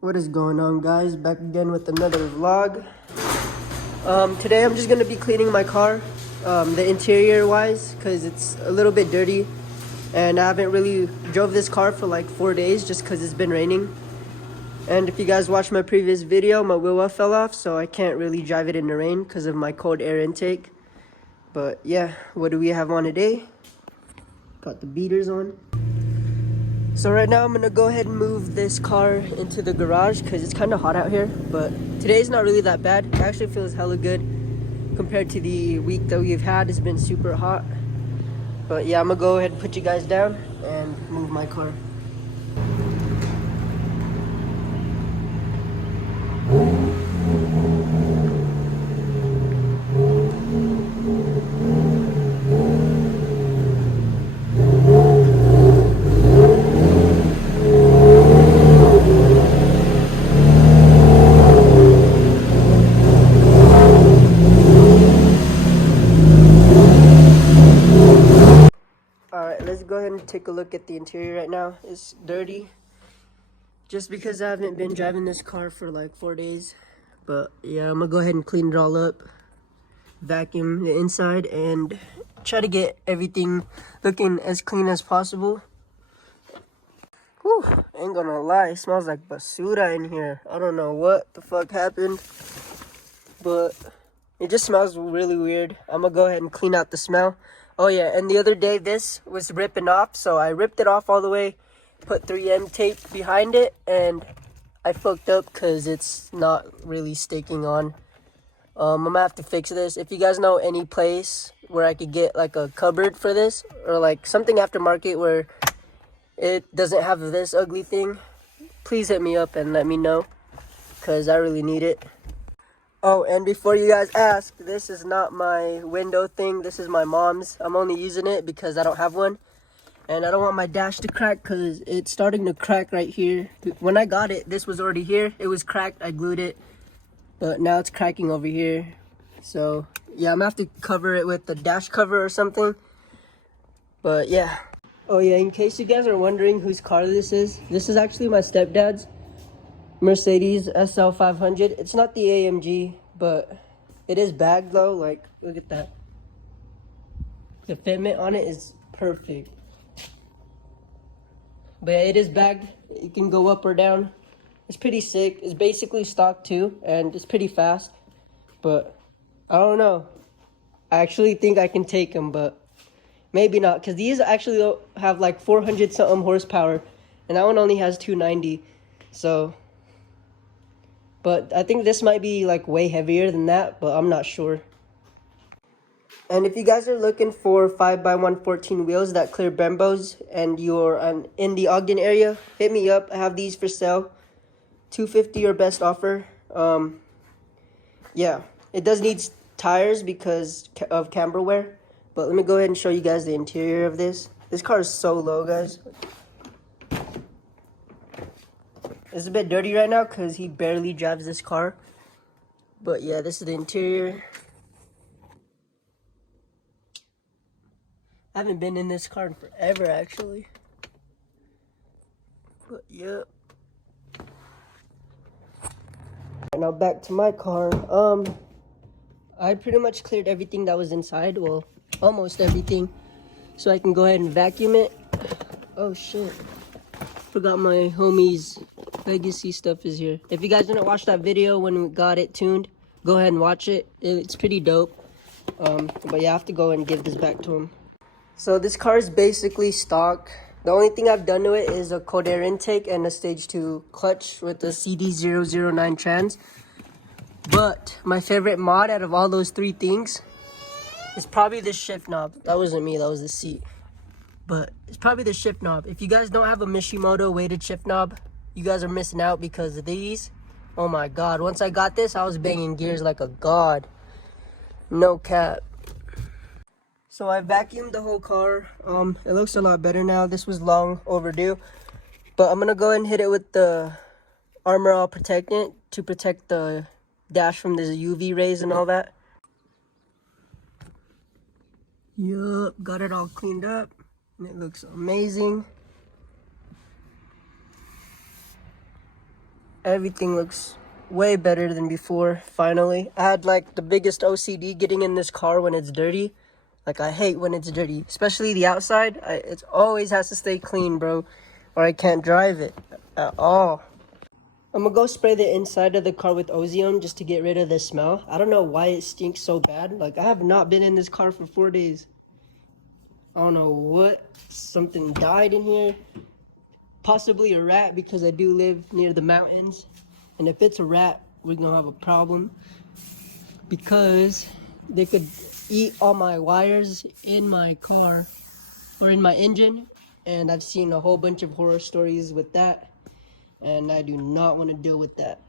What is going on, guys? Back again with another vlog. Today I'm just gonna be cleaning my car, the interior wise, because it's a little bit dirty and I haven't really drove this car for like 4 days just because it's been raining. And if you guys watched my previous video, my wheel well fell off, so I can't really drive it in the rain because of my cold air intake. But yeah, what do we have on today? Got the beaters on. So right now I'm gonna go ahead and move this car into the garage because it's kind of hot out here, but today's not really that bad. It actually feels hella good compared to the week that we've had. It's been super hot. But yeah, I'm gonna go ahead and put you guys down and move my car. Alright, let's go ahead and take a look at the interior right now. It's dirty just because I haven't been driving this car for like 4 days. But yeah, I'm gonna go ahead and clean it all up, vacuum the inside, and try to get everything looking as clean as possible. Whew, ain't gonna lie, it smells like basura in here. I don't know what the fuck happened, but it just smells really weird. I'm gonna go ahead and clean out the smell. Oh yeah, and the other day this was ripping off, so I ripped it off all the way, put 3M tape behind it, and I fucked up because it's not really sticking on. I'm gonna have to fix this. If you guys know any place where I could get like a cupboard for this, or like something aftermarket where it doesn't have this ugly thing, please hit me up and let me know, because I really need it. Oh, and before you guys ask, this is not my window thing. This is my mom's. I'm only using it because I don't have one. And I don't want my dash to crack because it's starting to crack right here. When I got it, this was already here. It was cracked. I glued it. But now it's cracking over here. So, yeah, I'm going to have to cover it with the dash cover or something. But, yeah. Oh, yeah, in case you guys are wondering whose car this is actually my stepdad's Mercedes SL 500. It's not the AMG, but it is bagged though. Like, look at that. The fitment on it is perfect. But yeah, it is bagged. It can go up or down. It's pretty sick. It's basically stock too, and it's pretty fast. But I don't know. I actually think I can take them, but maybe not, because these actually have like 400 something horsepower, and that one only has 290. So, but I think this might be like way heavier than that, but I'm not sure. And if you guys are looking for 5x114 wheels that clear Brembos and you're in the Ogden area, hit me up. I have these for sale. $250 or best offer. Yeah, it does need tires because of camber wear. But let me go ahead and show you guys the interior of this. This car is so low, guys. It's a bit dirty right now because he barely drives this car. But yeah, this is the interior. I haven't been in this car in forever, actually. But yep. Now back to my car. I pretty much cleared everything that was inside. Well, almost everything. So I can go ahead and vacuum it. Oh shit. Forgot my homie's legacy stuff is here. If you guys didn't watch that video when we got it tuned, go ahead and watch it. It's pretty dope. But yeah, I have to go and give this back to him. So this car is basically stock. The only thing I've done to it is a cold air intake and a stage 2 clutch with the CD009 trans. But my favorite mod out of all those 3 things is probably the shift knob. That wasn't me, that was the seat. But it's probably the shift knob. If you guys don't have a Mishimoto weighted shift knob, you guys are missing out because of these. Oh my god, once I got this, I was banging gears like a god. No cap. So I vacuumed the whole car. It looks a lot better now. This was long overdue. But I'm gonna go ahead and hit it with the Armor All Protectant to protect the dash from the UV rays and all that. Yup, got it all cleaned up. And it looks amazing. Everything looks way better than before, finally. I had like the biggest OCD getting in this car when it's dirty. Like, I hate when it's dirty, especially the outside. It always has to stay clean, bro, or I can't drive it at all. I'm gonna go spray the inside of the car with Ozione just to get rid of the smell. I don't know why it stinks so bad. Like, I have not been in this car for 4 days. I don't know what. Something died in here. Possibly a rat, because I do live near the mountains. And if it's a rat, we're gonna have a problem, because they could eat all my wires in my car or in my engine. And I've seen a whole bunch of horror stories with that. And I do not want to deal with that.